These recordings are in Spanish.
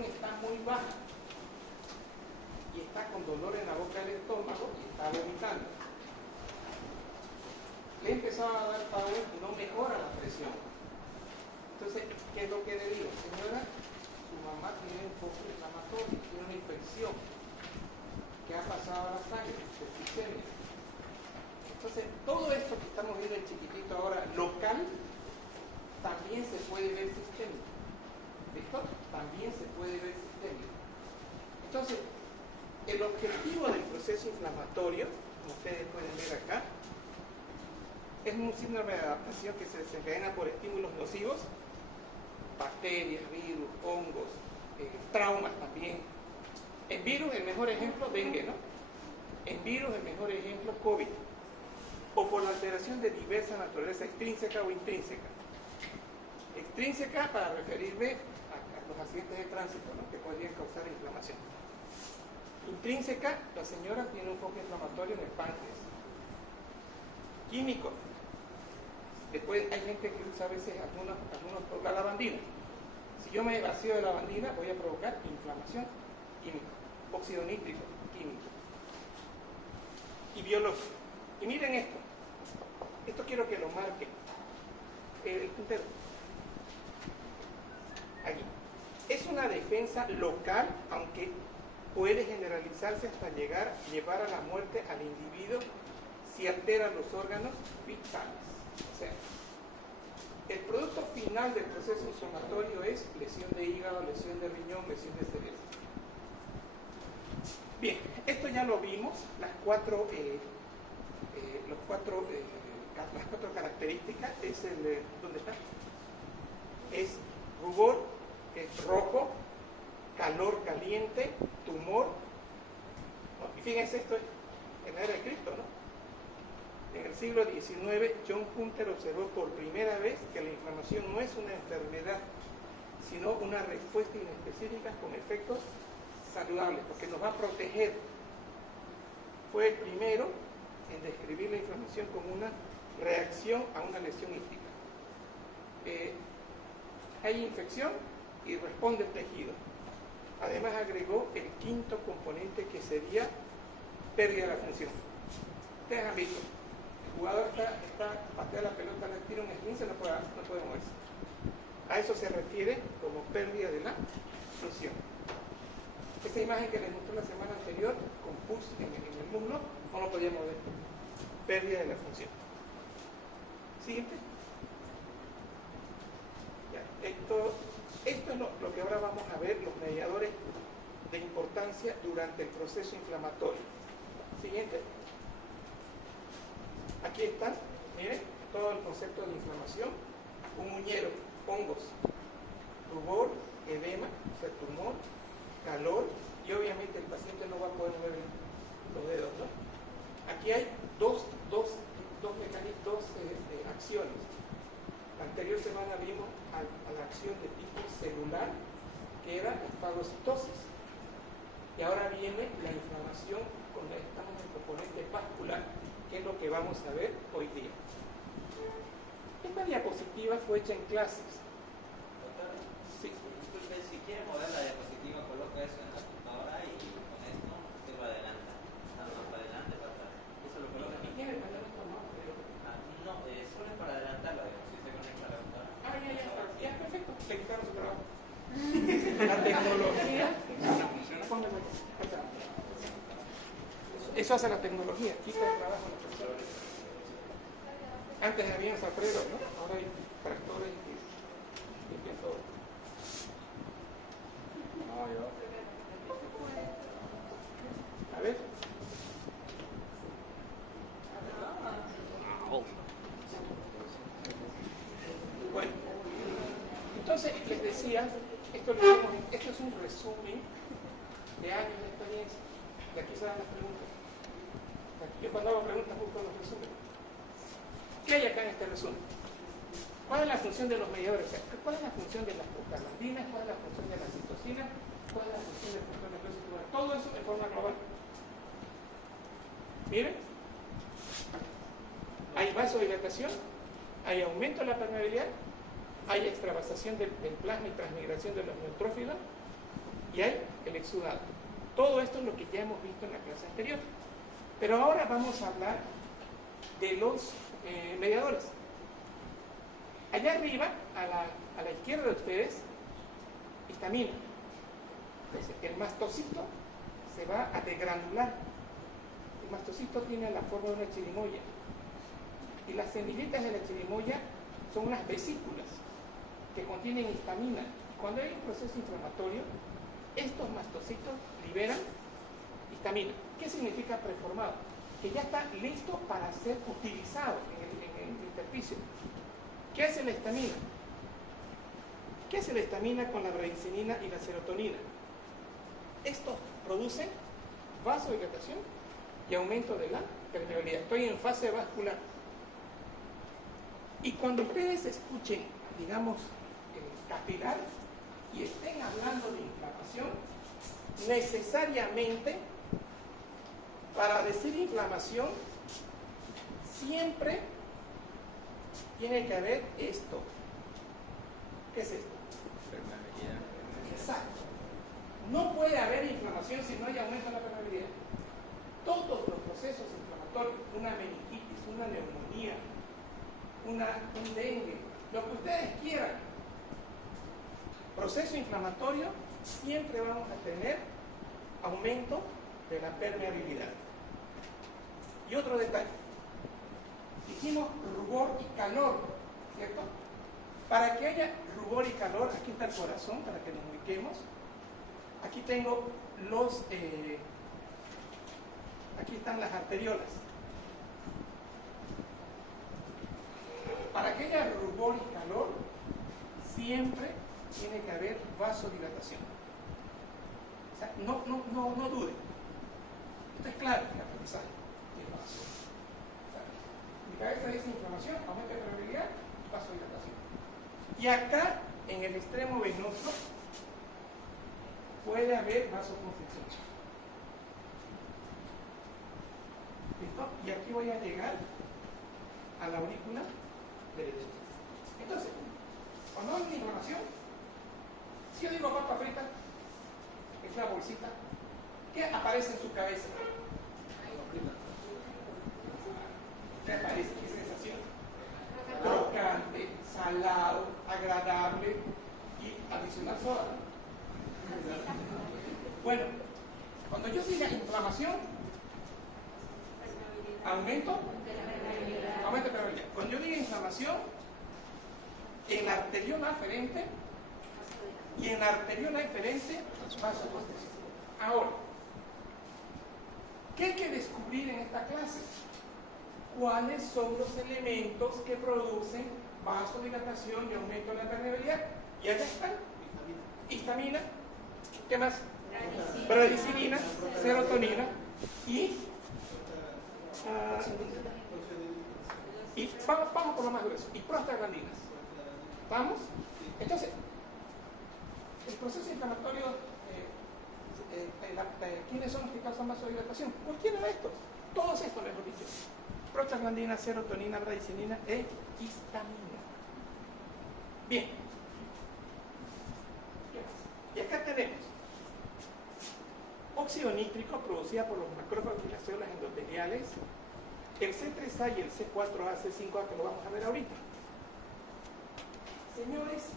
presión está muy baja y está con dolor en la boca del estómago y está vomitando. Le empezaba a dar power y no mejora la presión. Entonces, ¿qué es lo que le digo? Señora, su mamá tiene un foco inflamatorio, tiene una infección que ha pasado a la sangre, septicemia. Entonces, todo esto que estamos viendo en chiquitito ahora, local, también se puede ver sistémico. ¿Listo? También se puede ver sistémico. Entonces, el objetivo del proceso inflamatorio, como ustedes pueden ver acá, es un síndrome de adaptación que se desencadena por estímulos nocivos, bacterias, virus, hongos, traumas también. En virus, el mejor ejemplo, dengue, ¿no? En virus, el mejor ejemplo, COVID. O por la alteración de diversa naturaleza, extrínseca o intrínseca. Extrínseca para referirme a los accidentes de tránsito, ¿no?, que podrían causar inflamación. Intrínseca, la señora tiene un foco inflamatorio en el páncreas. Químico. Después hay gente que usa a veces la lavandina. Si yo me vacío de lavandina, voy a provocar inflamación química. Óxido nítrico, químico. Y biológico. Y miren esto. Esto quiero que lo marquen. El puntero. Aquí. Es una defensa local, aunque puede generalizarse hasta llevar a la muerte al individuo si altera los órganos vitales. O sea, el producto final del proceso inflamatorio es lesión de hígado, lesión de riñón, lesión de cerebro. Bien, esto ya lo vimos, las cuatro características. Es ¿dónde está? Es rubor, que es rojo, calor caliente, tumor. ¿No? Y fíjense, esto es en la era de Cristo, ¿no? En el siglo XIX, John Hunter observó por primera vez que la inflamación no es una enfermedad, sino una respuesta inespecífica con efectos saludables, porque nos va a proteger. Fue el primero en describir la inflamación como una reacción a una lesión hística. Hay infección y responde el tejido. Además agregó el quinto componente, que sería pérdida de la función. Ustedes han visto, el jugador patea la pelota, le tira un esguince, no puede moverse. A eso se refiere como pérdida de la función. Esta imagen que les mostré la semana anterior, con pus en el muslo, no lo podía mover. Pérdida de la función. Siguiente. Ya, esto es lo que ahora vamos a ver, los mediadores de importancia durante el proceso inflamatorio. Siguiente. Aquí están, miren, todo el concepto de inflamación. Un muñero, hongos, rubor, edema, o sea, tumor, calor, y obviamente el paciente no va a poder mover los dedos, ¿no? Aquí hay dos acciones. La anterior semana vimos a la acción de tipo celular, que era la fagocitosis. Y ahora viene la inflamación cuando estamos en el componente vascular, que es lo que vamos a ver hoy día. Esta diapositiva fue hecha en clases. Doctor, Sí. disculpe, si quiere mover la diapositiva, coloca eso en la computadora y con esto se lo adelanta. Para adelante, para atrás. Eso lo coloca ¿Y en quiere poner esto más? no, solo es para adelantarlo, si se conecta a la computadora. Ya, perfecto. Le quitaron su trabajo. La tecnología. Eso hace la tecnología, quita el trabajo a la persona. Antes había alfredos, ¿no? Ahora hay tractores y limpian todo. A ver. Bueno, entonces les decía, esto es un resumen de años de experiencia. De aquí se dan las preguntas. Yo cuando hago preguntas busco los resúmenes. ¿Qué hay acá en este resumen? ¿Cuál es la función de los mediadores? ¿Cuál es la función de las prostaglandinas? ¿Cuál es la función de la citocina? ¿Cuál es la función del factor nervioso tubular? Todo eso de forma global. Miren. Hay vasodilatación, hay aumento de la permeabilidad, hay extravasación del plasma y transmigración de los neutrófilos, y hay el exudado. Todo esto es lo que ya hemos visto en la clase anterior. Pero ahora vamos a hablar de los mediadores. Allá arriba, a la izquierda de ustedes, histamina. Entonces, el mastocito se va a degranular. El mastocito tiene la forma de una chirimoya. Y las semillitas de la chirimoya son unas vesículas que contienen histamina. Cuando hay un proceso inflamatorio, estos mastocitos liberan histamina. ¿Qué significa preformado? Que ya está listo para ser utilizado en el intersticio. ¿Qué hace la histamina? ¿Qué hace la histamina con la bradicininina y la serotonina? Estos producen vasodilatación y aumento de la permeabilidad. Estoy en fase vascular. Y cuando ustedes escuchen, digamos, capilar y estén hablando de inflamación, necesariamente, para decir inflamación, siempre tiene que haber esto. ¿Qué es esto? Permeabilidad. Exacto. No puede haber inflamación si no hay aumento de la permeabilidad. Todos los procesos inflamatorios, una meningitis, una neumonía, un dengue, lo que ustedes quieran, proceso inflamatorio, siempre vamos a tener aumento de la permeabilidad. Y otro detalle, dijimos rubor y calor, ¿cierto? Para que haya rubor y calor, aquí está el corazón, para que nos ubiquemos. Aquí tengo aquí están las arteriolas. Para que haya rubor y calor, siempre tiene que haber vasodilatación. O sea, no dude. Esto es claro en el aprendizaje. O sea, mi cabeza dice inflamación, aumento de permeabilidad, vasodilatación. Y acá, en el extremo venoso, puede haber vasoconstricción. ¿Listo? Y aquí voy a llegar a la aurícula derecha. Entonces, cuando hay una inflamación, si yo digo papa frita, es una bolsita, ¿qué aparece en su cabeza? ¿Qué aparece? ¿Qué sensación? Crocante, salado, agradable y adicional soda. Bueno, cuando yo diga inflamación, aumento de permeabilidad. Cuando yo diga inflamación, en la arteriola aferente y en la arteriola eferente, vasoconstricción. Ahora, ¿qué hay que descubrir en esta clase? ¿Cuáles son los elementos que producen vasodilatación y aumento de la permeabilidad? Y allá están. Histamina, ¿qué más? Bradicininina, serotonina y vamos por lo más grueso, y prostaglandinas. ¿Vamos? Entonces, el proceso inflamatorio, ¿quiénes son los que causan vasodilatación? Cualquiera de estos, todos estos, mejor dicho. Prostaglandina, serotonina, bradicininina e histamina. Bien. Y acá tenemos óxido nítrico producida por los macrófagos y las células endoteliales, el C3A y el C4A, C5A, que lo vamos a ver ahorita. Señores,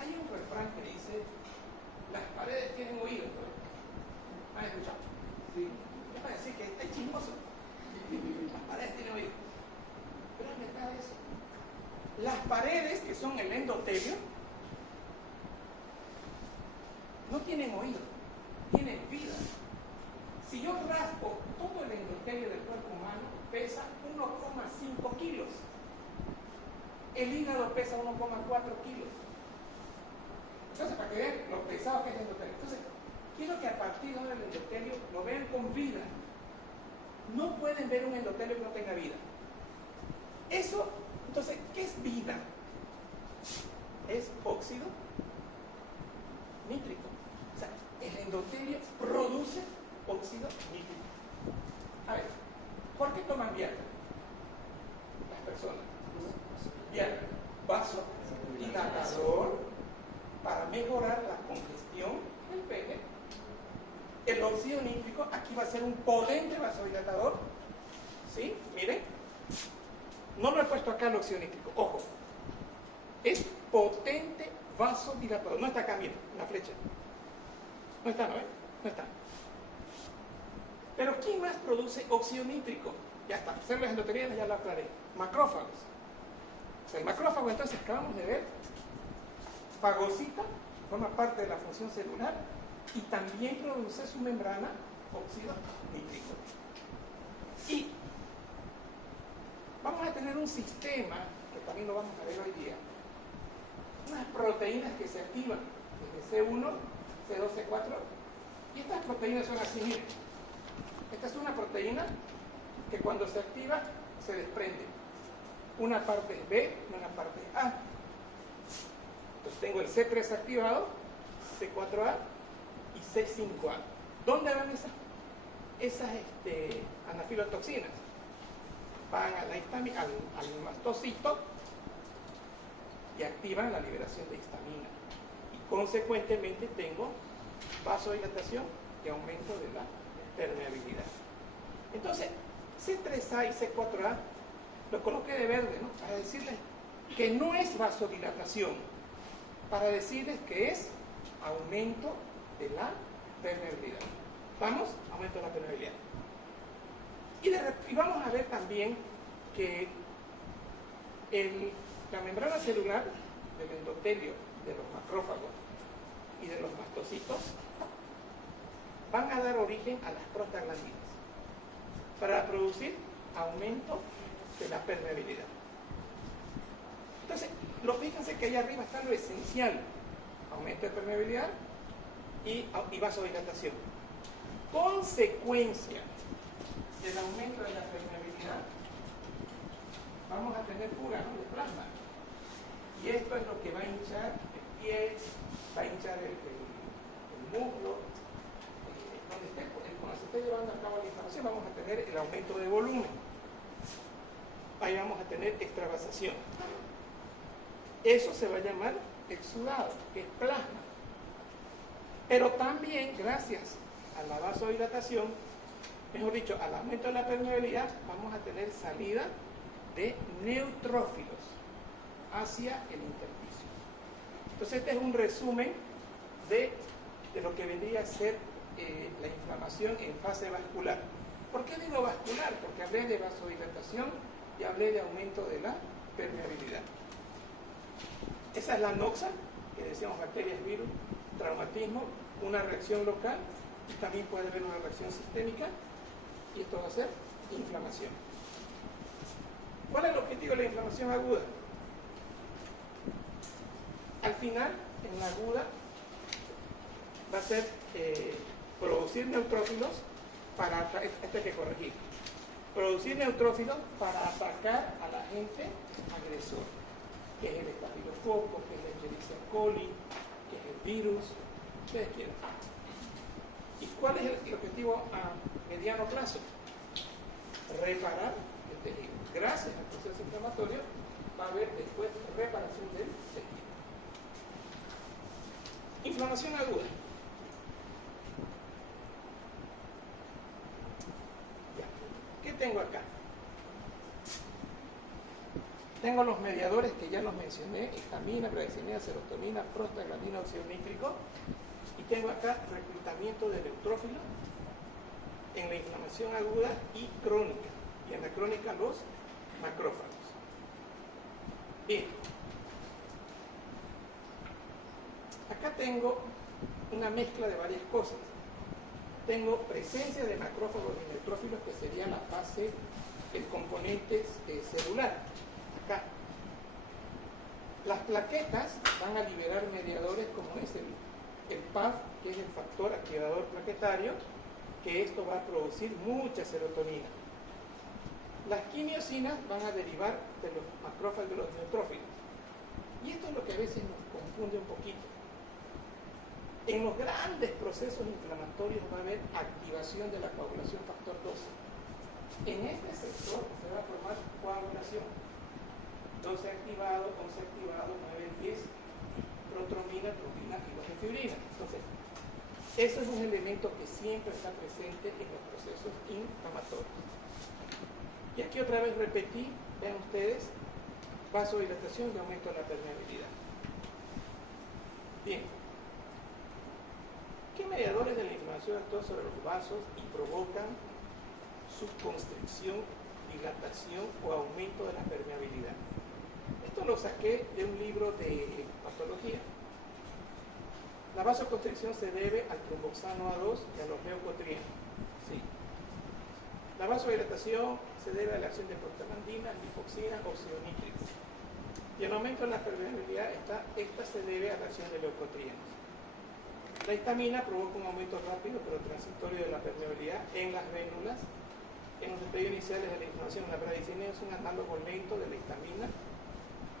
hay un refrán que dice, las paredes tienen oídos. ¿Han escuchado? Sí. Es para decir que es chismoso. Las paredes tienen oídos. Pero es verdad eso. Las paredes, que son el endotelio, no tienen oído, tienen vida. Si yo raspo todo el endotelio del cuerpo humano, pesa 1,5 kilos. El hígado pesa 1,4 kilos. Entonces, para que vean lo pesado que es el endotelio. Entonces, quiero que a partir de ahora el endotelio lo vean con vida. No pueden ver un endotelio que no tenga vida. Eso, entonces, ¿qué es vida? Es óxido nítrico. O sea, el endotelio produce óxido nítrico. A ver, ¿por qué toman Viagra las personas? Viagra, vasodilatador para mejorar la congestión ser un potente vasodilatador. ¿Sí? Miren. No lo he puesto acá el óxido nítrico. Ojo. Es potente vasodilatador. No está acá, miren, la flecha. No está, ¿no ven? No está. Pero ¿quién más produce óxido nítrico? Ya está. Células endoteliales ya lo aclaré. Macrófagos. O sea, el macrófago, entonces, acabamos de ver, fagocita, forma parte de la función celular y también produce su membrana óxido nítrico. Y vamos a tener un sistema, que también lo vamos a ver hoy día, unas proteínas que se activan desde C1, C2, C4, y estas proteínas son así, miren. Esta es una proteína que cuando se activa se desprende. Una parte es B y una parte es A. Entonces tengo el C3 activado, C4A y C5A. ¿Dónde van esas anafilotoxinas? Van a la histamina, al mastocito y activan la liberación de histamina. Y consecuentemente tengo vasodilatación y aumento de la permeabilidad. Entonces, C3A y C4A lo coloqué de verde, ¿no? Para decirles que no es vasodilatación, para decirles que es aumento de la permeabilidad. ¿Vamos? Aumento de la permeabilidad. Y vamos a ver también que la membrana celular del endotelio, de los macrófagos y de los mastocitos van a dar origen a las prostaglandinas para producir aumento de la permeabilidad. Entonces, fíjense que allá arriba está lo esencial: aumento de permeabilidad y vasodilatación. Consecuencia del aumento de la permeabilidad, vamos a tener fuga, ¿no?, de plasma. Y esto es lo que va a hinchar el pie, va a hinchar el muslo. Cuando se esté llevando a cabo la inflamación, vamos a tener el aumento de volumen. Ahí vamos a tener extravasación. Eso se va a llamar exudado, que es plasma. Pero también, gracias a la vasodilatación, mejor dicho, al aumento de la permeabilidad, vamos a tener salida de neutrófilos hacia el intersticio. Entonces, este es un resumen de lo que vendría a ser la inflamación en fase vascular. ¿Por qué digo vascular? Porque hablé de vasodilatación y hablé de aumento de la permeabilidad. Esa es la noxa, que decíamos bacterias, virus, traumatismo, una reacción local, y también puede haber una reacción sistémica, y esto va a ser inflamación. ¿Cuál es el objetivo de la inflamación aguda? Al final, en la aguda, va a ser producir neutrófilos para, esto hay que corregir, producir neutrófilos para atacar al agente agresor, que es el estafilococo, que es la Escherichia coli, que es el virus, ustedes quieran. ¿Y cuál es el objetivo a mediano plazo? Reparar el tejido. Gracias al proceso inflamatorio va a haber después reparación del tejido. Inflamación aguda. ¿Qué tengo acá? Tengo los mediadores que ya los mencioné: histamina, bradicina, serotonina, prostaglandina, óxido nítrico. Y tengo acá reclutamiento de neutrófilos en la inflamación aguda y crónica. Y en la crónica los macrófagos. Bien. Acá tengo una mezcla de varias cosas. Tengo presencia de macrófagos y neutrófilos, que sería la fase, el componente celular. Acá. Las plaquetas van a liberar mediadores como es el PAF, que es el factor activador plaquetario, que esto va a producir mucha serotonina. Las quimiosinas van a derivar de los macrófagos y de los neutrófilos. Y esto es lo que a veces nos confunde un poquito. En los grandes procesos inflamatorios va a haber activación de la coagulación factor 12. En este sector se va a formar coagulación. 12 activado, 11 activado, 9, 10, protromina, trombina y fibrina. Entonces, Eso es un elemento que siempre está presente en los procesos inflamatorios. Y aquí otra vez repetí, vean ustedes, vasodilatación y aumento de la permeabilidad. Bien. ¿Qué mediadores de la inflamación actúan sobre los vasos y provocan su constricción, dilatación o aumento de la permeabilidad? Esto lo saqué de un libro de patología. La vasoconstricción se debe al tromboxano A2 y a los leucotrienos. Sí. La vasodilatación se debe a la acción de prostaglandinas, lipoxina, óxido nítrico. Y el aumento de la permeabilidad, esta se debe a la acción de leucotrienos. La histamina provoca un aumento rápido pero transitorio de la permeabilidad en las vénulas. En los estadios iniciales de la inflamación, la bradicina es un análogo lento de la histamina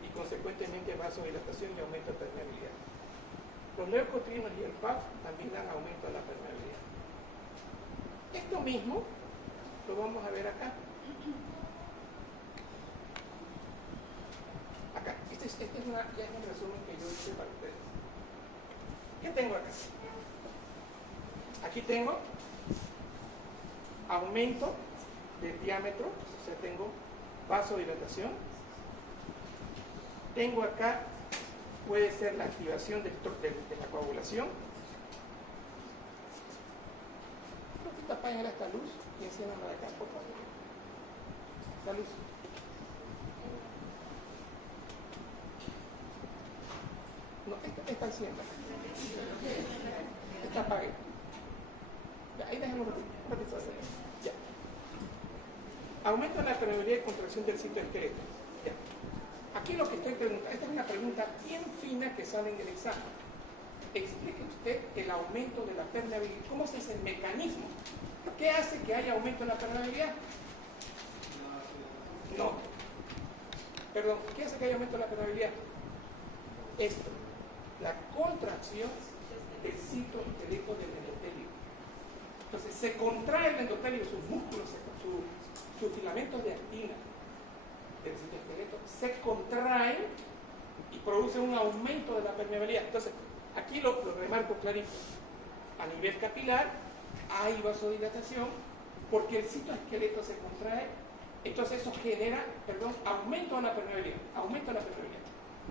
y consecuentemente vasodilatación y aumento de permeabilidad. Los leucotrienos y el PAF también dan aumento de la permeabilidad. Esto mismo lo vamos a ver acá. Acá. Este es un resumen que yo hice para ustedes. ¿Qué tengo acá? Aquí tengo aumento del diámetro, o sea, tengo vasodilatación. Tengo acá, puede ser la activación de la coagulación. Creo que apagan esta luz y enciendan la de acá, por favor. Esta luz. No, esta encienda. Esta apague. Ahí déjenlo un ratito. Ya. Aumento en la permeabilidad y contracción del citoesqueleto. Ya. Aquí lo que estoy preguntando, esta es una pregunta bien fina que sale en el examen. Explique usted el aumento de la permeabilidad. ¿Cómo es el mecanismo? ¿Qué hace que haya aumento en la permeabilidad? No. Perdón, ¿qué hace que haya aumento en la permeabilidad? Esto. La contracción del citoesqueleto del endotelio. Entonces se contrae el endotelio, sus músculos, sus filamentos de actina del citoesqueleto se contraen y produce un aumento de la permeabilidad. Entonces, aquí lo remarco clarito. A nivel capilar hay vasodilatación porque el citoesqueleto se contrae, entonces eso genera, aumento de la permeabilidad.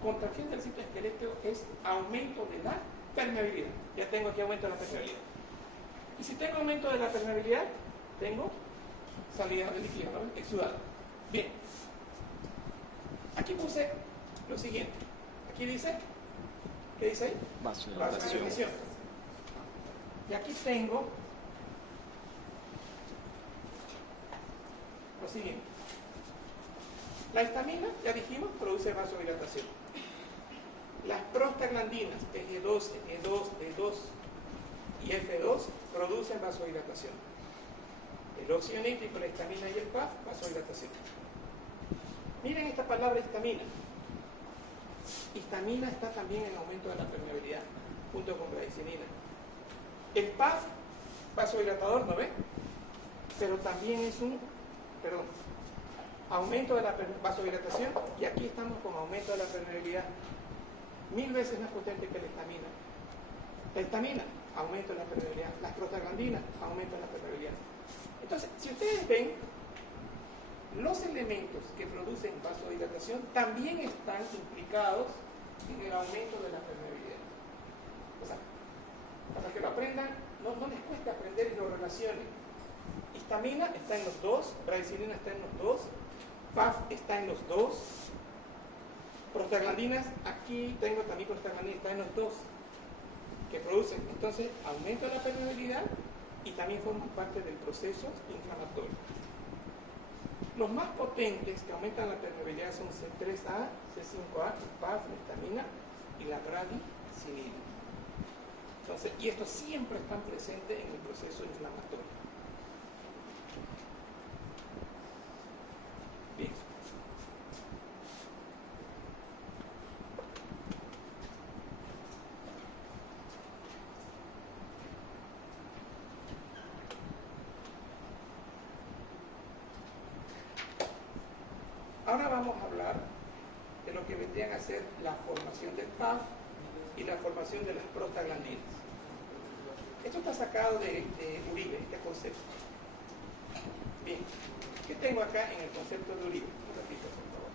Contracción del citoesqueleto es aumento de la permeabilidad. Ya tengo aquí aumento de la permeabilidad. Y si tengo aumento de la permeabilidad, tengo salida de líquido, ¿no? Exudado. Bien. Aquí puse lo siguiente. Aquí dice, ¿qué dice ahí? Vasodilatación. Y aquí tengo lo siguiente. La histamina, ya dijimos, produce vasodilatación. Las prostaglandinas, PG2, E2, D2 y F2, producen vasodilatación. El óxido nítrico, la histamina y el PAF, vasodilatación. Miren esta palabra histamina. Histamina está también en aumento de la permeabilidad, junto con bradicinina. El PAF, vasodilatador, ¿no ve? Pero también es aumento de la vasodilatación, y aquí estamos con aumento de la permeabilidad. 1000 veces más potente que la histamina. La histamina, aumento de la permeabilidad. Las prostaglandinas, aumento de la permeabilidad. Entonces, si ustedes ven, los elementos que producen vasodilatación también están implicados en el aumento de la permeabilidad. O sea, para que lo aprendan, no les cuesta aprender y lo relacionen. Histamina está en los dos, bradicinina está en los dos, PAF está en los dos, prostaglandinas, aquí tengo también prostaglandinas, está en los dos, que producen entonces aumento de la permeabilidad y también forman parte del proceso inflamatorio. Los más potentes que aumentan la permeabilidad son C3A, C5A, PAF, la histamina y la bradicinina. Entonces, y estos siempre están presentes en el proceso inflamatorio. Bien. Ahora vamos a hablar de lo que vendrían a ser la formación del PAF y la formación de las prostaglandinas. Esto está sacado de Uribe, este concepto. Bien, ¿qué tengo acá en el concepto de Uribe? Un ratito, por favor.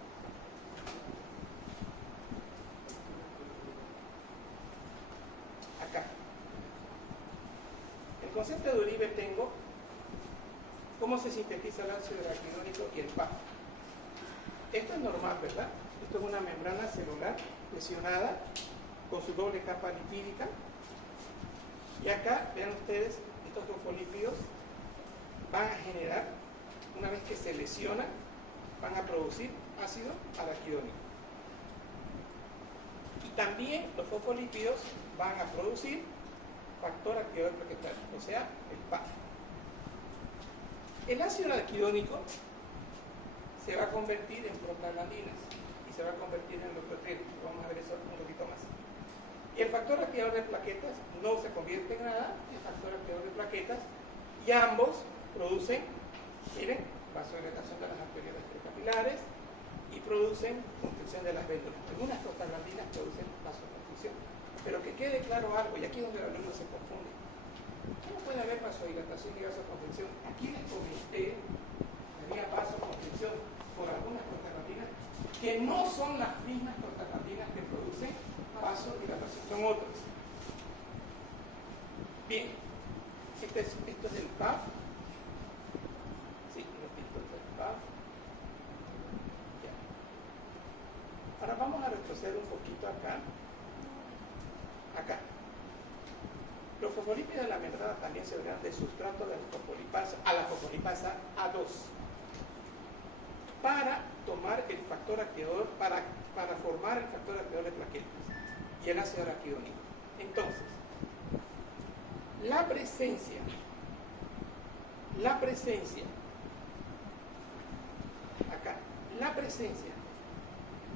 Acá. El concepto de Uribe tengo cómo se sintetiza el ácido araquidónico y el PAF. Esto es normal, ¿verdad? Esto es una membrana celular lesionada con su doble capa lipídica. Y acá, vean ustedes, estos fosfolípidos van a generar, una vez que se lesionan, van a producir ácido araquidónico. Y también los fosfolípidos van a producir factor activador plaquetario, o sea, el PAF. El ácido araquidónico se va a convertir en prostaglandinas y se va a convertir en leucotrienos. Vamos a ver eso un poquito más. Y el factor activador de plaquetas no se convierte en nada, el factor activador de plaquetas, y ambos producen, miren, vasodilatación de las arterias precapilares y producen constricción de las vértebras. Algunas prostaglandinas producen vasoconstricción. Pero que quede claro algo, y aquí es donde el alumno se confunde. ¿Cómo puede haber vasodilatación y vasoconstricción? Aquí les comenté que había vasoconstricción por algunas prostaglandinas que no son las mismas prostaglandinas que producen vasodilatación, son otras. Bien, esto es el PAF. Sí, repito, esto es el PAF. Ya. Ahora vamos a retroceder un poquito acá. Acá. Los fosfolípidos de la membrana también se verán de sustrato de la fosfolipasa a la fosfolipasa A2 para tomar el factor activador, para formar el factor activador de plaquetas y el ácido araquidónico. Entonces, la presencia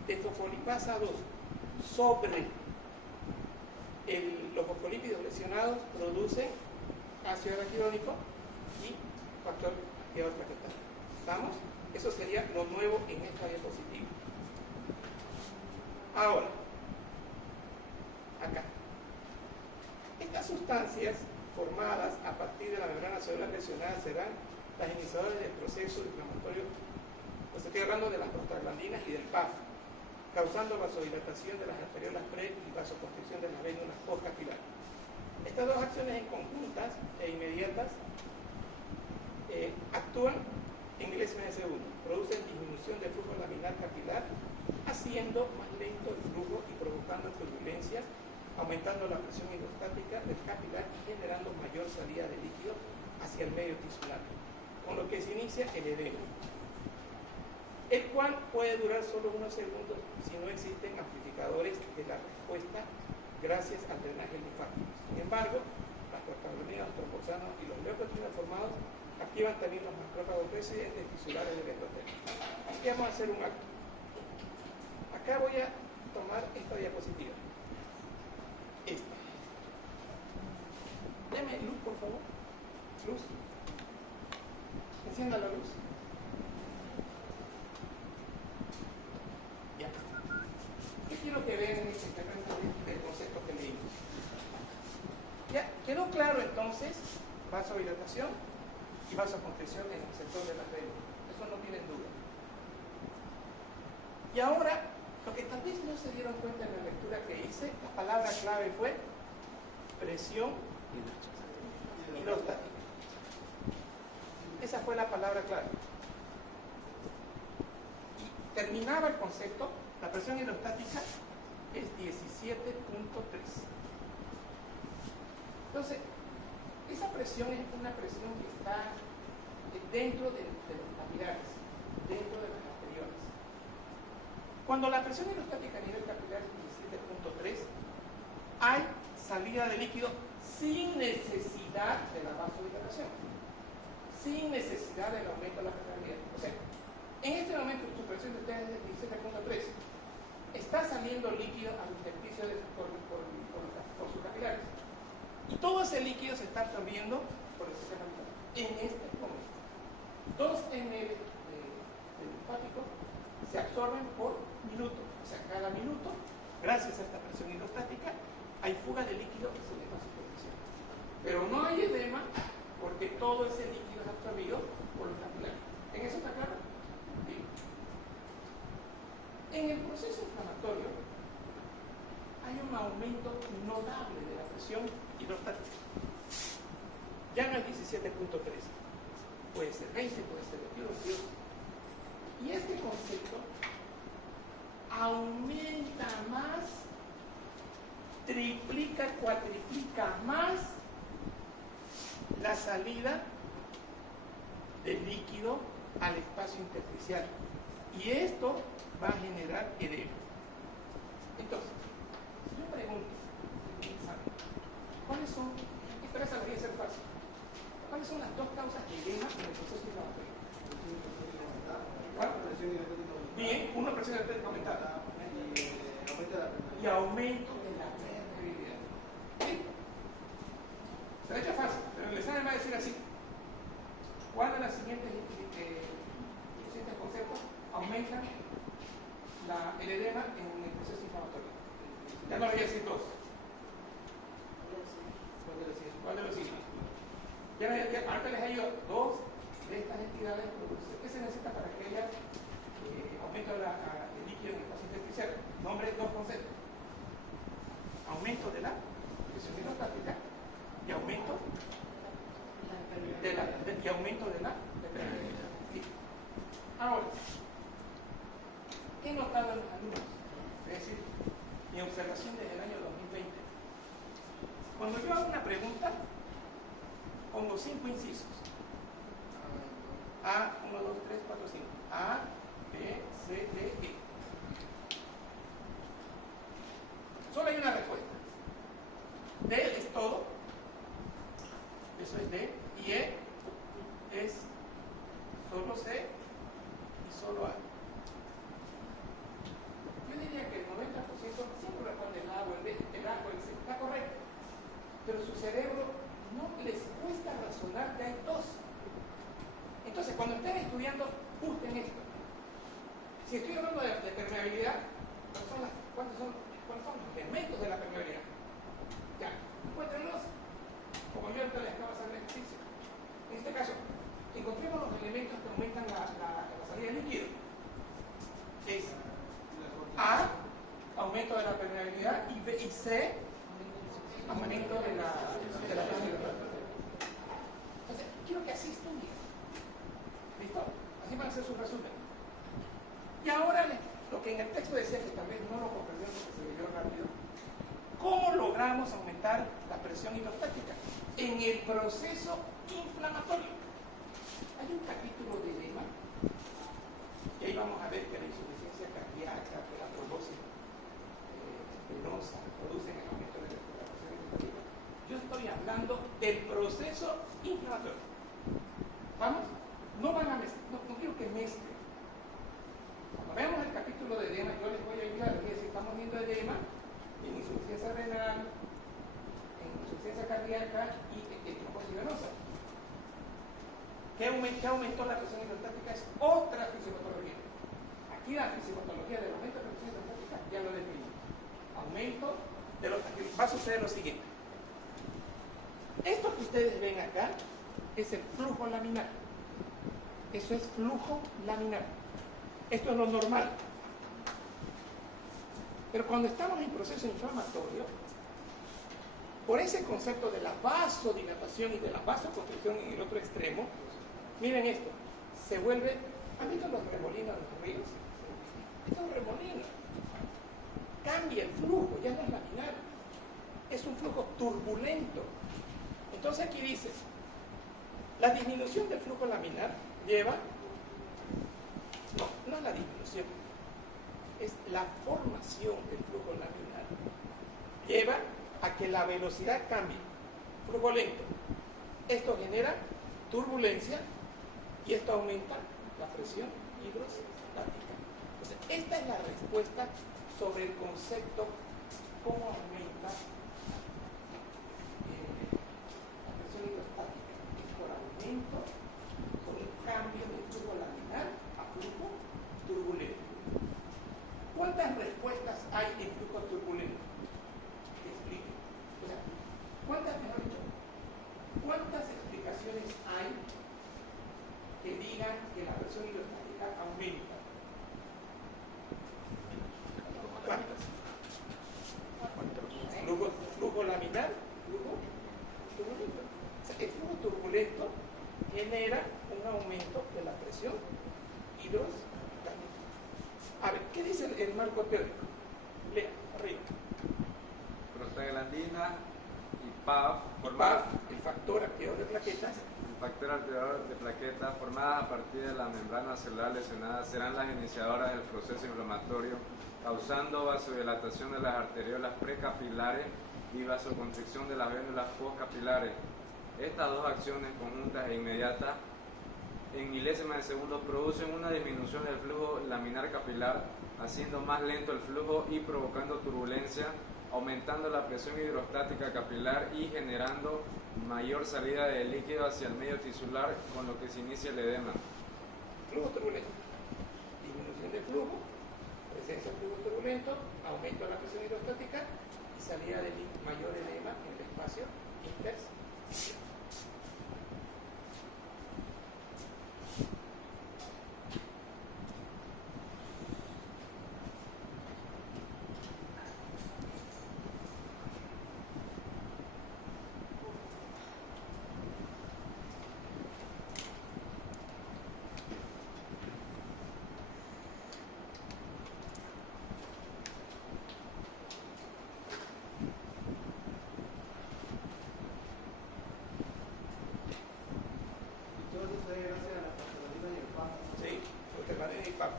de fosfolipasa 2 sobre los fosfolípidos lesionados producen ácido araquidónico y factor activador plaquetario. ¿Estamos? Eso sería lo nuevo en esta diapositiva. Ahora, acá. Estas sustancias formadas a partir de la membrana celular lesionada serán las iniciadoras del proceso inflamatorio, pues estoy hablando de las prostaglandinas y del PAF, causando vasodilatación de las arteriolas pre y vasoconstricción de las vénulas postcapilares. Estas dos acciones en conjuntas e inmediatas actúan en el SMS1, producen disminución del flujo laminar capilar, haciendo más lento el flujo y provocando turbulencia, aumentando la presión hidrostática del capilar y generando mayor salida de líquido hacia el medio tisular, con lo que se inicia el edema, el cual puede durar solo unos segundos si no existen amplificadores de la respuesta gracias al drenaje linfático. Sin embargo, las prostaglandinas, los tromboxanos y los leucotrienos formados activan también los macrófagos residentes tisulares del endotelio. Aquí vamos a hacer un acto. Acá voy a tomar esta diapositiva. Esta. Deme luz, por favor. Luz. Encienda la luz. Ya. ¿Qué quiero que vean en este incremento del concepto que leímos? Ya, quedó claro entonces vasodilatación y vasoconstricción en el sector de las venas. Eso no tienen duda. Y ahora, lo que tal vez no se dieron cuenta en la lectura que hice, la palabra clave fue presión hidrostática. Esa fue la palabra clave. Y terminaba el concepto, la presión hidrostática es 17.3. Entonces, esa presión es una presión que está dentro de los capilares, dentro de las arteriolas. Cuando la presión hidrostática a nivel capilar es 17.3, hay salida de líquido sin necesidad de la vasodilatación, sin necesidad del aumento de la permeabilidad. O sea, en este momento su presión de ustedes es de 17.3. Está saliendo líquido al intersticio por sus capilares. Y todo ese líquido se está absorbiendo por el sistema linfático en este momento. 2 ml de linfático se absorben por minuto. O sea, cada minuto, gracias a esta presión hidrostática, hay fuga de líquido y se le va su presión. Pero no hay edema porque todo ese líquido es absorbido por los capilares. ¿En eso está claro? Sí. En el proceso inflamatorio hay un aumento notable de la presión hidrostática. Ya no es 17.3, puede ser 20, puede ser 22. Y este concepto aumenta más, triplica, cuatriplica más la salida del líquido al espacio intersticial. Y esto va a generar edema. Entonces, si yo pregunto, ¿cuáles son, esta vez debería ser fácil, cuáles son las dos causas de edema en el proceso inflamatorio? Bien, una presión hidrostática aumentada y aumento de la permeabilidad. ¿Sí? Se le echa fácil, pero el examen va a decir así: ¿cuál de los siguientes conceptos aumentan el edema en el proceso inflamatorio? Ya no le voy a decir dos. ¿Cuál de los siguientes? Ahorita les he ido dos de estas entidades. ¿Qué se necesita para que haya aumento del líquido en el espacio intersticial? Nombre dos conceptos: aumento de la presión hidrostática y aumento de la permeabilidad. Sí. Ahora, he notado en los alumnos, es decir, mi observación desde el año 2020, cuando yo hago una pregunta, pongo 5 incisos: A, 1, 2, 3, 4, 5. A, B, C, D, E. Solo hay una respuesta. D es todo. Eso es D. Y E es solo C y solo A. Yo diría que el 90% siempre responde el A o el B, el A o el C. Está correcto. Pero su cerebro no les cuesta razonar que hay dos. Entonces, cuando estén estudiando, busquen esto. Si estoy hablando de permeabilidad, ¿cuáles son los elementos de la permeabilidad? Ya, encuéntrenlos, como yo ahorita les acabo de hacer el ejercicio. En este caso, encontremos los elementos que aumentan la salida de líquido. Es A, aumento de la permeabilidad, y B y C, aumento de la permeabilidad. Entonces, quiero que así estudien. ¿Listo? Así van a hacer su resumen. Y ahora, lo que en el texto decía, que tal vez no lo comprendieron porque se leyó rápido: ¿cómo logramos aumentar la presión hidrostática? En el proceso inflamatorio. Hay un capítulo de edema, y ahí vamos a ver que la insuficiencia cardíaca, que la trombosis venosa producen el aumento de la presión hidrostática. Yo estoy hablando del proceso inflamatorio. ¿Vamos? No van a mezclar, no quiero que mezclen. Cuando veamos el capítulo de edema, yo les voy a ayudar, les voy a decir: estamos viendo edema en insuficiencia renal, en insuficiencia cardíaca y en trombosis venosa. ¿Qué aumentó la presión hidrostática? Es otra fisiopatología. Aquí la fisiopatología del aumento de la presión hidrostática ya lo definí. Aumento de los... Va a suceder lo siguiente. Esto que ustedes ven acá es el flujo laminar. Eso es flujo laminar. Esto es lo normal. Pero cuando estamos en proceso inflamatorio, por ese concepto de la vasodilatación y de la vasoconstricción en el otro extremo, miren esto, se vuelve... ¿Han visto los remolinos de los ríos? Esto es un remolino. Cambia el flujo, ya no es laminar. Es un flujo turbulento. Entonces aquí dice, la disminución del flujo laminar lleva... No es la disminución, es la formación del flujo laminar. Lleva a que la velocidad cambie. Flujo lento. Esto genera turbulencia y esto aumenta la presión hidrostática. Entonces, esta es la respuesta sobre el concepto cómo aumenta la presión hidrostática. Es por aumento, por el cambio del flujo laminar a flujo turbulento. ¿Cuántas respuestas hay en flujo turbulento? Te explico. O sea, ¿cuántas, mejor dicho, señal que la presión hidrostática aumenta. ¿Cuántas? Flujo laminar, flujo turbulento. O sea, el flujo turbulento genera un aumento de la presión hidrostática. A ver, ¿qué dice el marco teórico? Lea, arriba. Prostaglandina y PAF, El factor activador de plaquetas, el factor activador de plaquetas formadas a partir de la membrana celular lesionada serán las iniciadoras del proceso inflamatorio, causando vasodilatación de las arteriolas precapilares y vasoconstricción de las vénulas postcapilares. Estas dos acciones conjuntas e inmediatas en milésimas de segundo producen una disminución del flujo laminar capilar, haciendo más lento el flujo y provocando turbulencia, aumentando la presión hidrostática capilar y generando mayor salida de líquido hacia el medio tisular, con lo que se inicia el edema. flujo turbulento, disminución del flujo, presencia de flujo turbulento, aumento de la presión hidrostática y salida de mayor edema en el espacio intersticial. Sí, prostaglandina y PAF.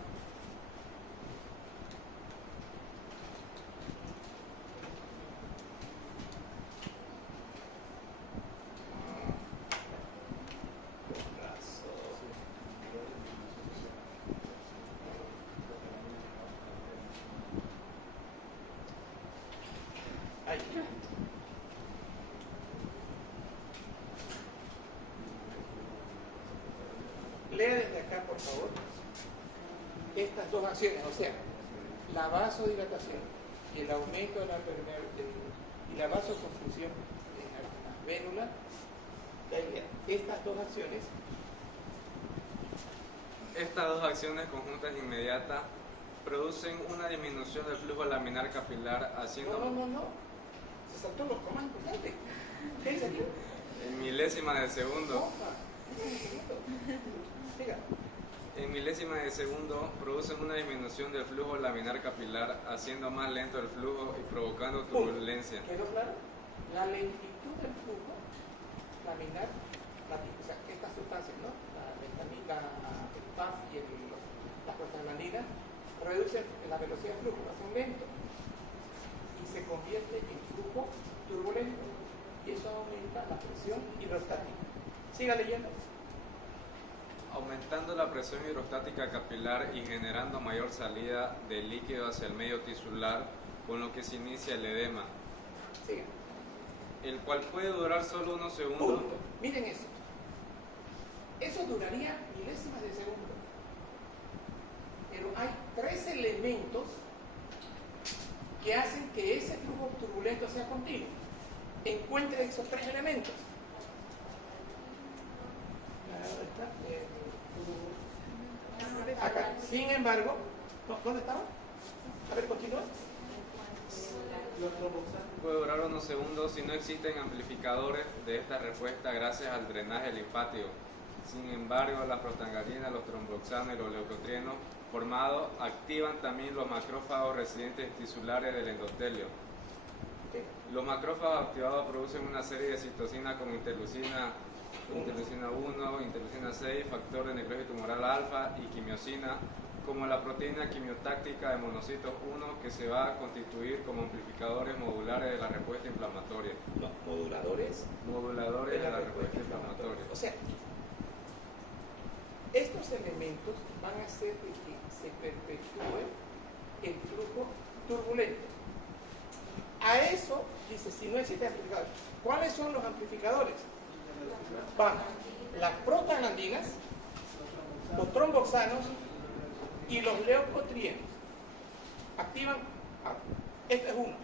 Ahí. Lea desde acá, por favor, estas dos acciones, o sea, la vasodilatación y el aumento de la y la vasoconstricción en la vénula. Estas dos acciones. Estas dos acciones conjuntas e inmediatas producen una disminución del flujo laminar capilar, haciendo No. Se saltó los comas importantes. ¿Qué dice aquí? en milésimas de segundo. Opa, ¿qué dice esto? Siga. En milésimas de segundo producen una disminución del flujo laminar capilar, haciendo más lento el flujo y provocando turbulencia. ¿Quedó claro? La lentitud del flujo laminar, o sea, estas sustancias, ¿no? La metanina, el PAF y las prostaglandinas reducen la velocidad de flujo, lo hacen lento y se convierte en flujo turbulento y eso aumenta la presión hidrostática. Siga leyendo. Aumentando la presión hidrostática capilar y generando mayor salida de líquido hacia el medio tisular, con lo que se inicia el edema, Siga. el cual puede durar solo unos segundos. Punto. Miren eso. Eso duraría milésimas de segundo. Pero hay tres elementos que hacen que ese flujo turbulento sea continuo. Encuentre esos tres elementos. Acá. Sin embargo, ¿dónde estaba? A ver, continúa. Puede durar unos segundos si no existen amplificadores de esta respuesta gracias al drenaje linfático. Sin embargo, la prostaglandina, los tromboxanos y los leucotrienos formados activan también los macrófagos residentes tisulares del endotelio. Los macrófagos activados producen una serie de citocinas como interleucina 1, interleucina 6, factor de necrosis tumoral alfa y quimiosina, como la proteína quimiotáctica de monocitos 1 que se va a constituir como amplificadores modulares de la respuesta inflamatoria. No, moduladores De la respuesta inflamatoria. O sea, estos elementos van a hacer que se perpetúe el flujo turbulento. A eso, dice, si no existen amplificadores. ¿Cuáles son los amplificadores? Van las prostaglandinas, los tromboxanos y los leucotrienos. Activan, este es uno.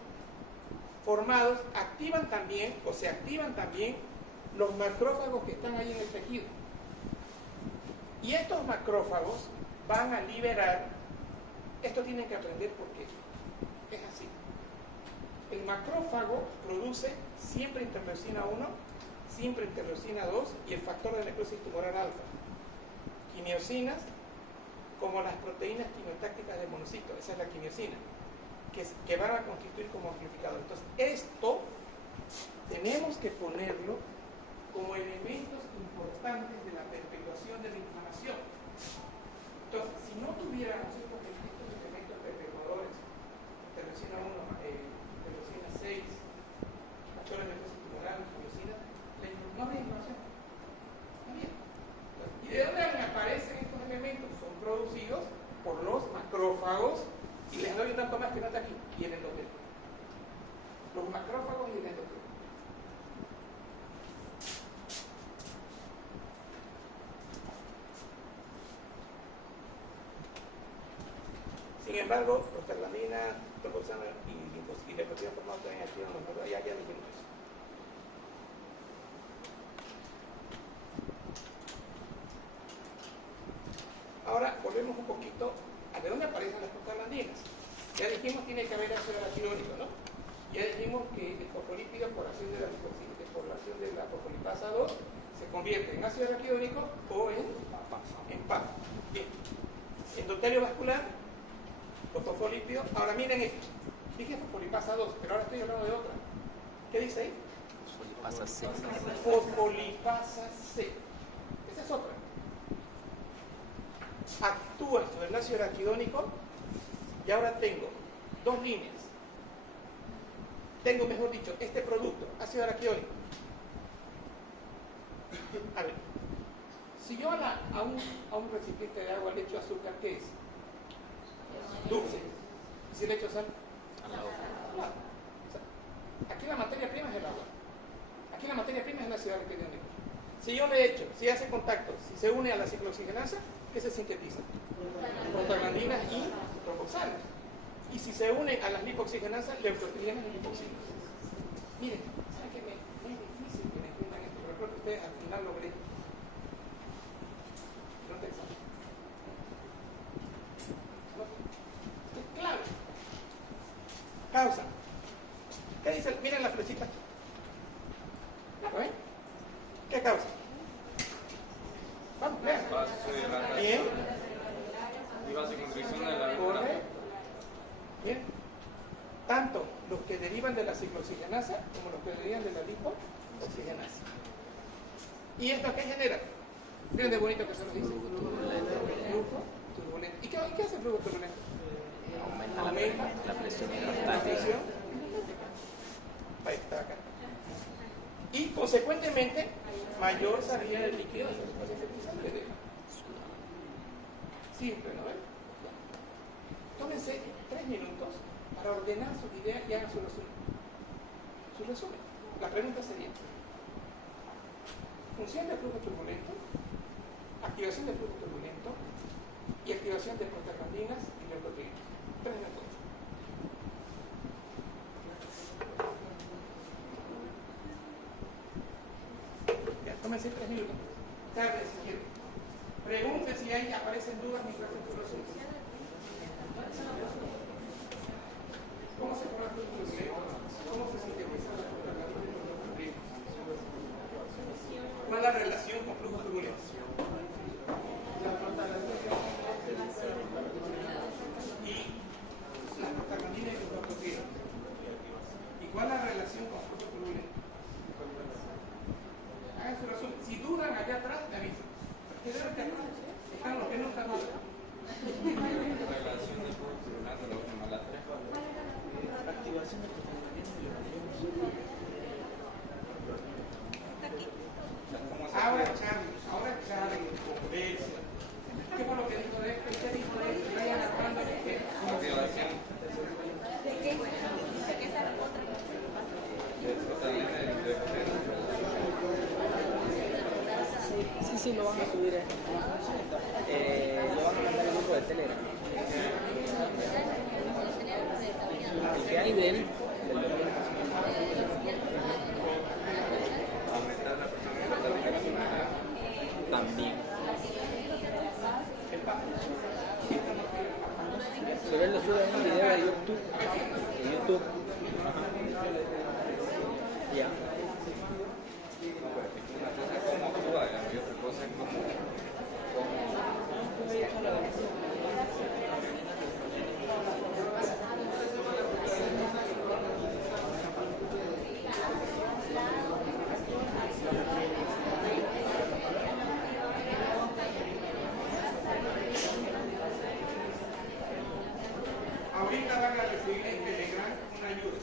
Formados, activan también, o se activan también los macrófagos que están ahí en el tejido. Y estos macrófagos van a liberar, esto tienen que aprender porque es así. El macrófago produce siempre interleucina 1, siempre interleucina 2 y el factor de necrosis tumoral alfa. Quimiosinas, como las proteínas quimiotácticas del monocito, esa es la quimiosina, que van a constituir como amplificador. Entonces, esto tenemos que ponerlo como elementos importantes de la perpetuación de la inflamación. Entonces, si no tuviéramos estos elementos perpetuadores, interleucina 1, interleucina 6, factores de necrosis tumoral, quimiosina, no habría inflamación. Está bien. ¿Y de dónde aparecen estos elementos? Son producidos por los macrófagos, y les doy un tanto más que no está aquí, y el endotelio. Los macrófagos y el endotelio. Sin embargo, prostaglandina, tocoxana y leucotriena formado también activan los macrófagos. Ya dijimos eso. Ahora volvemos un poquito a de dónde aparecen las prostaglandinas. Ya dijimos tiene que haber ácido araquidónico, ¿no? Ya dijimos que el fosfolípido por acción de la fosfolipasa 2 se convierte en ácido araquidónico o en PAP. Bien. Endotelio vascular, los fosfolípidos. Ahora miren esto. Dije fosfolipasa 2, pero ahora estoy hablando de otra. ¿Qué dice ahí? Fosfolipasa C. Fosfolipasa C. Esa es otra. Actúa sobre el ácido araquidónico y ahora tengo dos líneas. Tengo, mejor dicho, este producto, ácido araquidónico. A ver, si yo a un recipiente de agua le echo azúcar, ¿qué es? Dulce. ¿Y si le echo sal? Claro. O sea, aquí la materia prima es el agua. Aquí la materia prima es el ácido araquidónico. Si yo le echo, si hace contacto, si se une a la ciclooxigenasa, ¿qué se sintetiza? Prostaglandinas y tocoxanas. Y si se unen a las lipoxigenasas, leucotrienas y lipoxinas. Miren, ¿saben qué? Es difícil que me entiendan esto, pero creo que ustedes al final logré. No te examen. Es clave. Causa. ¿Qué dice? Miren la flechita. ¿Lo ven? ¿Qué causa? Vamos, vean. Bien. Y vasoconstricción de la vena. Correcto. Bien. Tanto los que derivan de la ciclooxigenasa como los que derivan de la lipooxigenasa. ¿Y esto qué genera? Miren de bonito que se nos dice. Flujo turbulento. ¿Y qué hace el flujo turbulento? Aumenta la presión La presión. Ahí está acá. Y consecuentemente, mayor salida del líquido del espacio fertilizante. Simple, ¿no? Tómense 3 minutos para ordenar sus ideas y hagan su resumen. Su resumen. La pregunta sería: función del flujo turbulento, activación del flujo turbulento y activación de prostaglandinas y leucotrienas. 3 minutos. Ya, tómense 3 minutos. Tarde si quieren. Pregunte si ahí aparecen dudas mientras hacen su resumen. ¿Cómo se forma el flujo turbulento? ¿Cómo se sintetiza la prostaglandina? ¿Cuál es la relación con flujo turbulento? Y la prostaglandina y los leucotrienas. ¿Y cuál es la relación con flujo turbulento? Hagan su resumen. Si dudan allá atrás, me avisan. ¿Qué deben que atrás? Están los que no están dudas. Relación del flujo turbulento, la última, la 3. Activación de prostaglandina y ¿Cómo se Ahora, Pero él lo sube a un video de YouTube. De YouTube. Ya. No, pero es que una cosa es cómo actúa, digamos, y otra cosa es cómo ahorita van a recibir en Telegram una ayuda.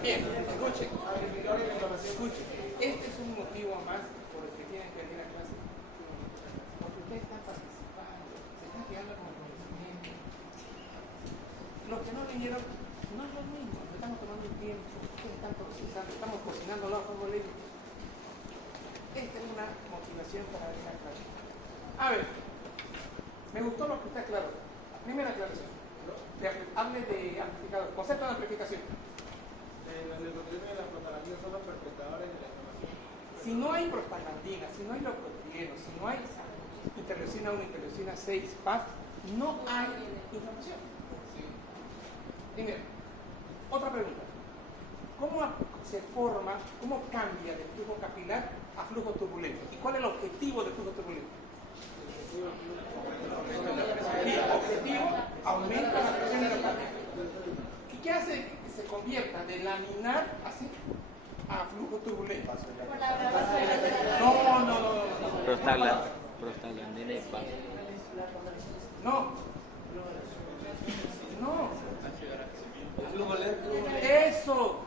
Bien, escuchen. Este es un motivo más por el que tienen que venir a clase. Porque ustedes están participando, se están quedando con el conocimiento. Los que no vinieron, no es lo mismo, estamos tomando un tiempo, ustedes están procesando, estamos cocinando los fuego lento. Esta es una motivación para venir a clase. A ver, me gustó lo que está claro. Primera aclaración. Hable de amplificador, concepto de amplificación. Los leucotrienos y las prostaglandinas son los perpetradores de la inflamación. Si no hay prostaglandina, si no hay leucotrienos, si no hay interleucina 1, interleucina 6, PAF, no hay inflamación. Primero, otra pregunta. ¿Cómo se forma, cómo cambia de flujo capilar a flujo turbulento? ¿Y cuál es el objetivo del flujo turbulento? El objetivo aumenta la presión endocárdica. ¿Y qué hace que se convierta de laminar así a flujo turbulento? No. Prostaglandina y PAF. No. Eso.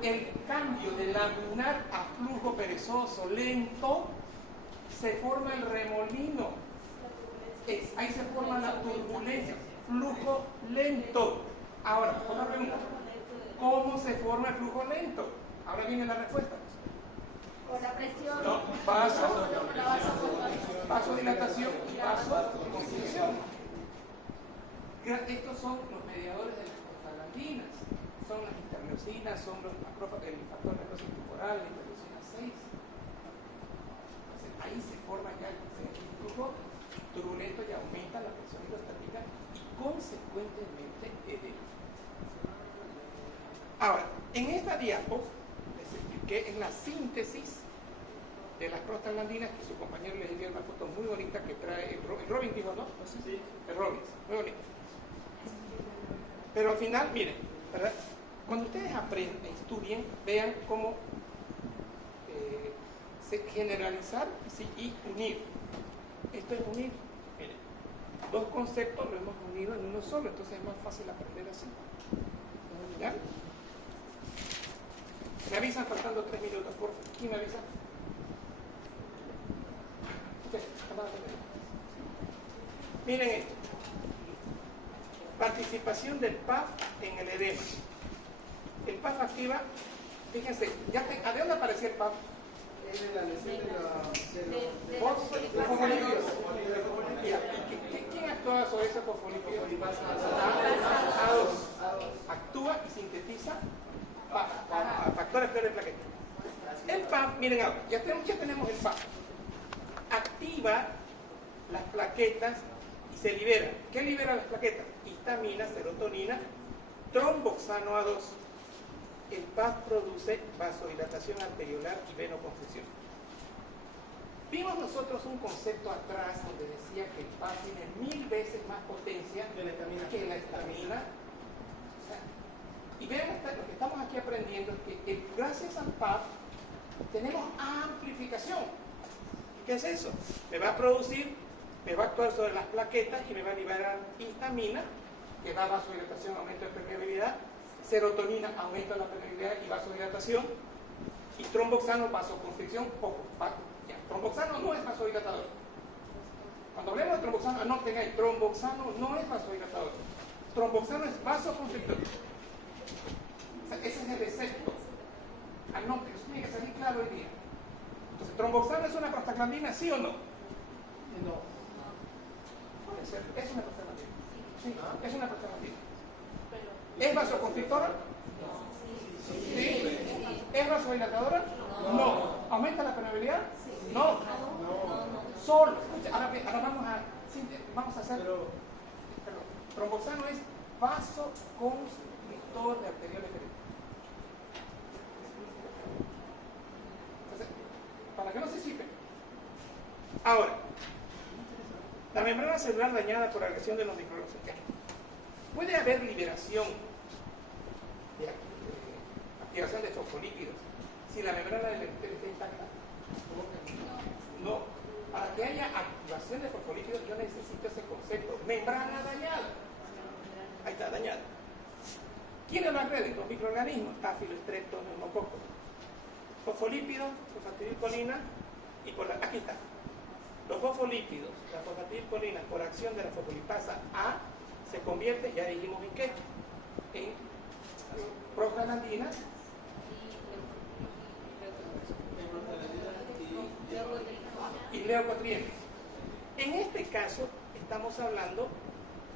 El cambio de laminar a flujo perezoso lento, se forma el remolino. Ahí se forma la turbulencia. Flujo lento. Ahora, otra pregunta. ¿Cómo se forma el flujo lento? Ahora viene la respuesta. Por la presión. No, vasodilatación y vasoconstricción. Estos son los mediadores de las prostaglandinas. Son las interleucinas, son el factor necrosis temporal, la interleucina 6. Entonces, ahí se forma ya el flujo turbulento y aumenta la presión hidrostática y consecuentemente edema. Ahora, en esta diapo les expliqué en la síntesis de las prostaglandinas, que su compañero les envió una foto muy bonita que trae el Robin, dijo, ¿no? Sí. El Robin, muy bonito. Pero al final, miren, ¿verdad? Cuando ustedes aprenden, estudien, vean cómo generalizar y unir. Esto es unir. Miren, dos conceptos lo hemos unido en uno solo, entonces es más fácil aprender así. ¿Ya? Me avisan faltando 3 minutos, por favor. ¿Quién me avisa? Ok, miren esto. Participación del PAF en el edema. El PAF activa, fíjense, ¿de dónde aparecía el PAF? Es de la lesión de Fosfolípidos. ¿Quién actúa sobre ese fosfolípido? A2. Actúa y sintetiza factores de plaqueta. El PAF, miren ahora, ya tenemos el PAF. Activa las plaquetas y se libera. ¿Qué libera las plaquetas? Histamina, serotonina, tromboxano A2. El PAF produce vasodilatación arteriolar y venoconstricción. Vimos nosotros un concepto atrás donde decía que el PAF tiene 1000 veces más potencia que la histamina. O sea, y vean, lo que estamos aquí aprendiendo es que gracias al PAF tenemos amplificación. ¿Qué es eso? Me va a actuar sobre las plaquetas y me va a liberar histamina, que da vasodilatación, aumento de permeabilidad, serotonina, aumento de la permeabilidad y vasodilatación, y tromboxano, vasoconstricción, poco. Tromboxano no es vasodilatador. Cuando hablemos de tromboxano, anoten ahí, tromboxano no es vasodilatador. Tromboxano es vasoconstrictor. O sea, ese es el receptor. Anoten, eso tiene que salir claro hoy día. Entonces, ¿tromboxano es una prostaglandina, sí o no? No. Puede ser, es una prostaglandina. Sí, es una prostaglandina. ¿Es vasoconstrictora? Sí. ¿Es vasodilatadora? No. ¿Aumenta la permeabilidad? No. Solo. Ahora vamos a hacer. Perdón. Tromboxano es vasoconstrictor de arterioles febriles. Para que no se chipe. Ahora, la membrana celular dañada por agresión de los microorganismos. Puede haber liberación de activación de fosfolípidos si la membrana del epitelio está intacta. No. Para que haya activación de fosfolípidos yo necesito ese concepto. Membrana dañada. Ahí está, dañada. ¿Quiénes lo agreden? Los microorganismos. Táfilo, estreptos, neumococos. Fosfolípidos, fosfatidilcolina y aquí está. Los fosfolípidos, la fosfatidilcolina por acción de la fosfolipasa A se convierte, ya dijimos en qué, en prostaglandinas y leucotrienes. En este caso estamos hablando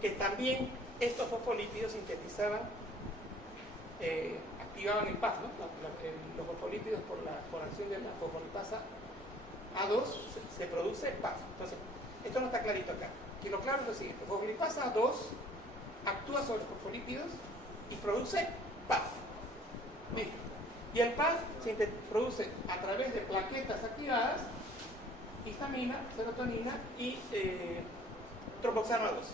que también estos fosfolípidos sintetizaban activaban el PAF, ¿no? Los fosfolípidos por acción de la fosfolipasa A2 se produce PAF. Entonces, esto no está clarito acá. Y lo claro es lo siguiente: fosfolipasa A2 actúa sobre los fosfolípidos y produce PAF. ¿Listo? Y el PAF se produce a través de plaquetas activadas, histamina, serotonina y tromboxano A2.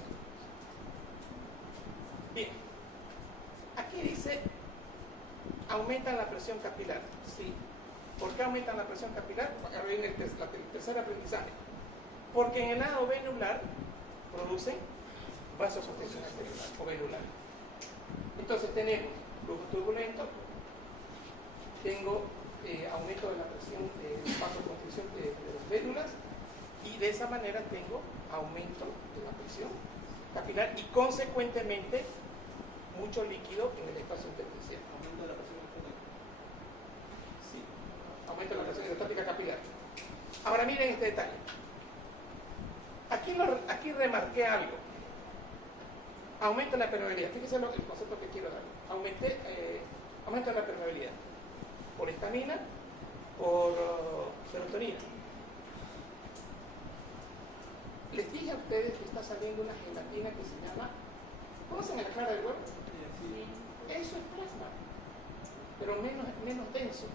Bien. Aquí dice aumentan la presión capilar. Sí. ¿Por qué aumentan la presión capilar? Acá viene el tercer aprendizaje. Porque en el lado venular producen vasoconstricción arteriolar o venular. Entonces tenemos flujo turbulento, tengo aumento de la presión de vasoconstricción de las vénulas y de esa manera tengo aumento de la presión capilar y consecuentemente mucho líquido en el espacio intersticial. Aumento de la presión hidrostática. Sí, aumento de la presión hidrostática capilar. Ahora miren este detalle. Aquí remarqué algo. Aumento la permeabilidad. Fíjense el concepto que quiero dar. Aumento la permeabilidad. Por histamina, por serotonina. Les dije a ustedes que está saliendo una gelatina que se llama, ¿conocen la clara del huevo? Eso es plasma, pero menos denso.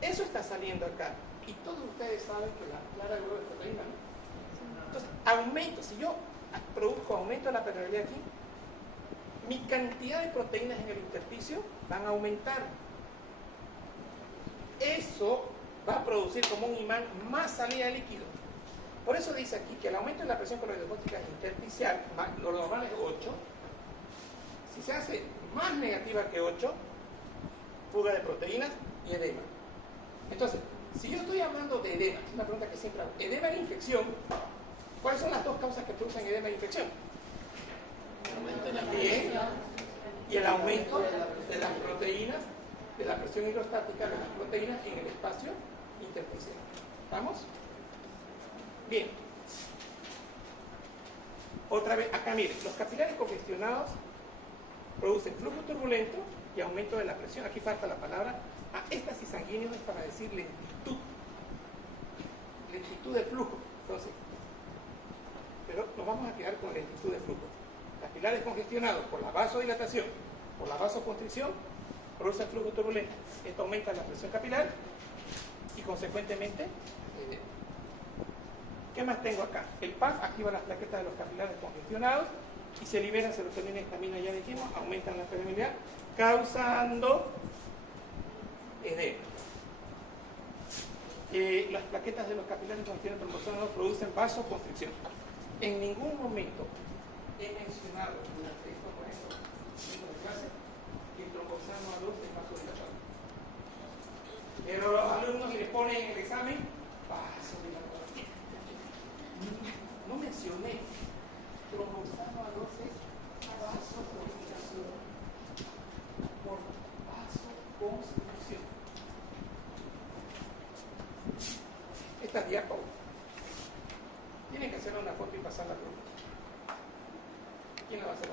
Eso está saliendo acá. Y todos ustedes saben que la clara del huevo es proteína, ¿no? Entonces, aumento, si yo produzco aumento de la permeabilidad aquí, mi cantidad de proteínas en el intersticio van a aumentar. Eso va a producir como un imán más salida de líquido. Por eso dice aquí que el aumento de la presión coloidosmótica intersticial, lo normal es 8, si se hace más negativa que 8, fuga de proteínas y edema. Entonces, si yo estoy hablando de edema, es una pregunta que siempre hago, edema e infección, ¿cuáles son las dos causas que producen edema e infección? Bien, y el aumento de las proteínas, de la presión hidrostática de las proteínas en el espacio intersticial. ¿Estamos? Bien. Otra vez, acá miren, los capilares congestionados producen flujo turbulento y aumento de la presión. Aquí falta la palabra. Éxtasis sanguíneo es para decir lentitud. Lentitud de flujo. Entonces, pero nos vamos a quedar con lentitud de flujo. Capilares congestionados por la vasodilatación, por la vasoconstricción, produce flujo turbulento. Esto aumenta la presión capilar y consecuentemente, ¿qué más tengo acá? El PAF activa las plaquetas de los capilares congestionados y se libera serotonina y histamina, ya dijimos, aumentan la permeabilidad, causando edema. Las plaquetas de los capilares congestionados trombosanos producen vasoconstricción. En ningún momento he mencionado durante esto, por ejemplo, en clase, que el trombosano A2 es vasodilatador. Pero los alumnos le ponen en el examen vasodilatador. No mencioné, trombosano A2 es vasodilatador por vasoconstricción. Esta diapo tienen que hacer una foto y pasar la pregunta. ¿Quién la va a hacer?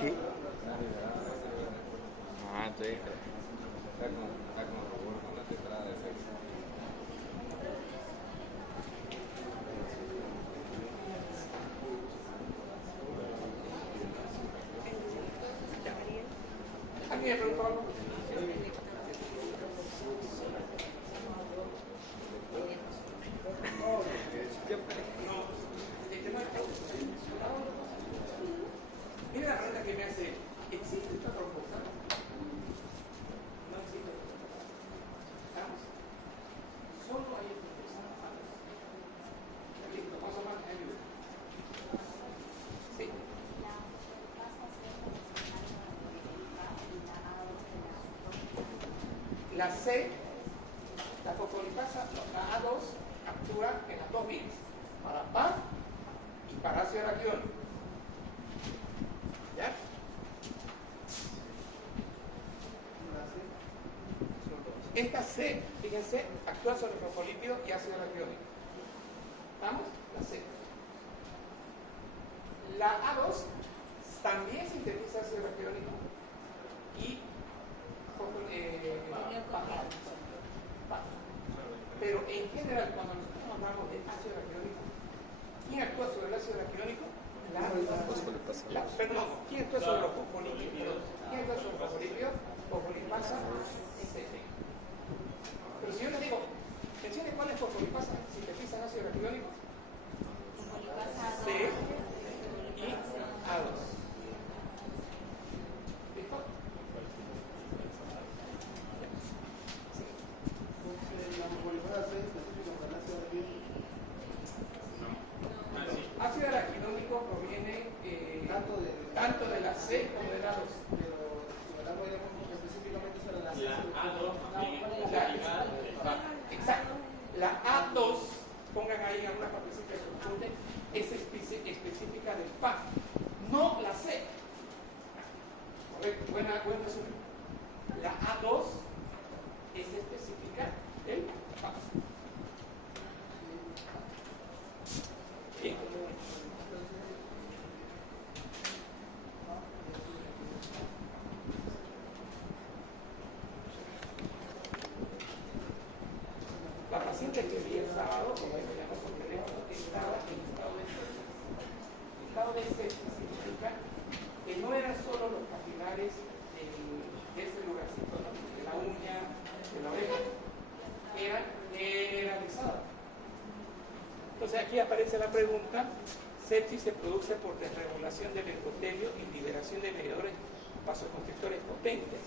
¿Qué? Ah, sí. Está como robot con la teclada de efecto. ¿Alguien me preguntó algo? Mira la pregunta que me hace. ¿Existe esta propuesta? No existe. ¿Estamos? Solo hay expresiones malas. Listo, paso más. Sí. La C, la fosfolipasa, la A2, actúa en las dos vías, para PAF y para ácido araquidónico. ¿Ya? Esta C, fíjense, actúa sobre fosfolípidos y ácido araquidónico. ¿Vamos? La C. La A2 también sintetiza ácido araquidónico y PAF. Pero en general, cuando nosotros hablamos de ácido araquidónico, ¿quién actúa sobre el ácido araquidónico? Perdón, ¿quién actúa sobre los fosfolípidos? ¿Quién actúa sobre los fosfolípidos? Fosfolipasa C. Pero si yo les digo, mencione cuáles fosfolipasa sintetizan ácido araquidónico. C y A2. ¿Listo? Ácido araquidónico proviene tanto de la C como de la A2. Exacto. La A2, pongan ahí en alguna partecita que se apunte, es específica del PAF, no la C. Correcto, buen resumen. La A2 es específica del PAF. Bien. La paciente que vi el sábado, como me llamó por teléfono, estaba en estado de sepsis. Estado de sepsis significa que no eran solo los capilares de ese lugarcito, ¿no? De la uña, de la oreja, eran generalizados. Entonces aquí aparece la pregunta: sepsis se produce por desregulación del endotelio y liberación de mediadores vasoconstrictores potentes.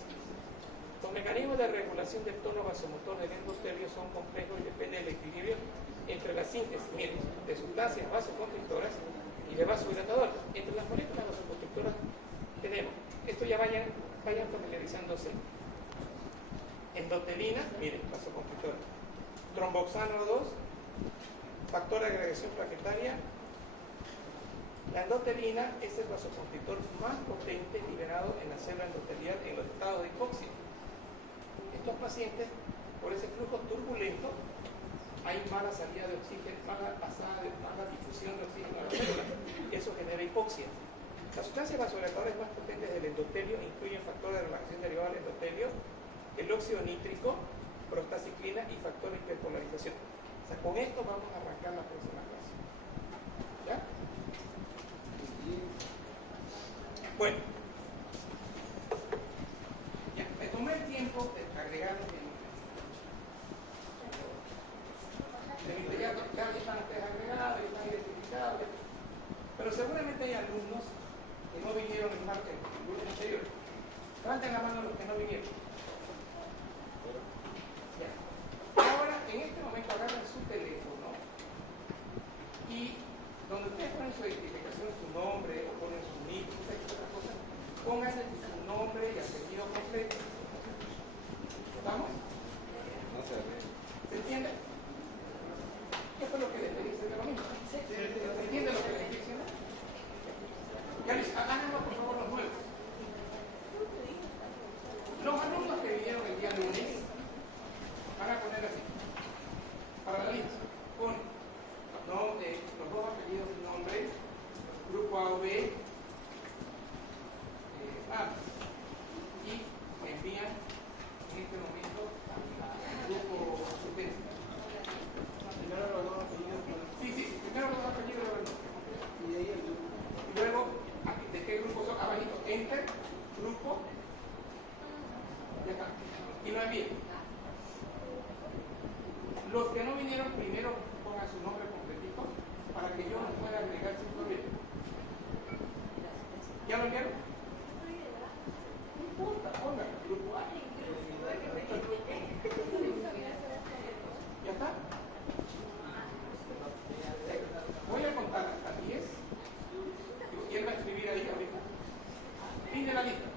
Los mecanismos de regulación del tono vasomotor del endotelio son complejos y dependen del equilibrio entre la síntesis, miren, de sustancias vasoconstrictoras y de vasodilatadores. Entre las moléculas vasoconstrictoras tenemos, esto ya vayan familiarizándose. Endotelina, miren, vasoconstrictora. Tromboxano 2, factor de agregación plaquetaria. La endotelina es el vasoconstrictor más potente liberado en la célula endotelial en los estados de hipoxia. Estos pacientes, por ese flujo turbulento, hay mala salida de oxígeno, mala difusión de oxígeno a la célula, y eso genera hipoxia. Las sustancias vasodilatadores más potentes del endotelio incluyen factor de relajación derivado del endotelio, el óxido nítrico, prostaciclina y factor de hiperpolarización. O sea, con esto vamos a arrancar la próxima clase. ¿Ya? Bueno. Ya, me tomé el tiempo de agregarlos en ya están ustedes agregados, ya están identificados, pero seguramente hay alumnos que no vinieron el martes, el lunes anterior. Levanten la mano los que no vinieron. Ya. Ahora, en este momento, agarren su teléfono y donde ustedes ponen su identificación, su nombre, o ponen su nick, otra cosa, pónganse su nombre y apellido completo. ¿Estamos? No sé. ¿Se entiende? ¿Qué fue lo que les pedí? ¿Se lo mismo? ¿Se entiende lo que les estoy diciendo? Ya les, háganlo por favor los nuevos. Los alumnos que vinieron el día lunes van a poner así. Para la lista, ponen los dos apellidos y nombre, grupo A o B, y envían en este momento al grupo suplente. Primero los dos apellidos. Sí, primero los dos apellidos y luego el nombre. Y de ahí el grupo. Y luego, aquí, ¿de qué grupo son? Abajito, enter, grupo, ya está. Y lo envíen. Los que no vinieron primero pongan su nombre completito para que yo los pueda agregar sin problema. ¿Ya lo enviaron? No importa, pongan grupo A. ¿Ya está? Voy a contar hasta 10 y él va a escribir ahí ahorita. Fin de la lista.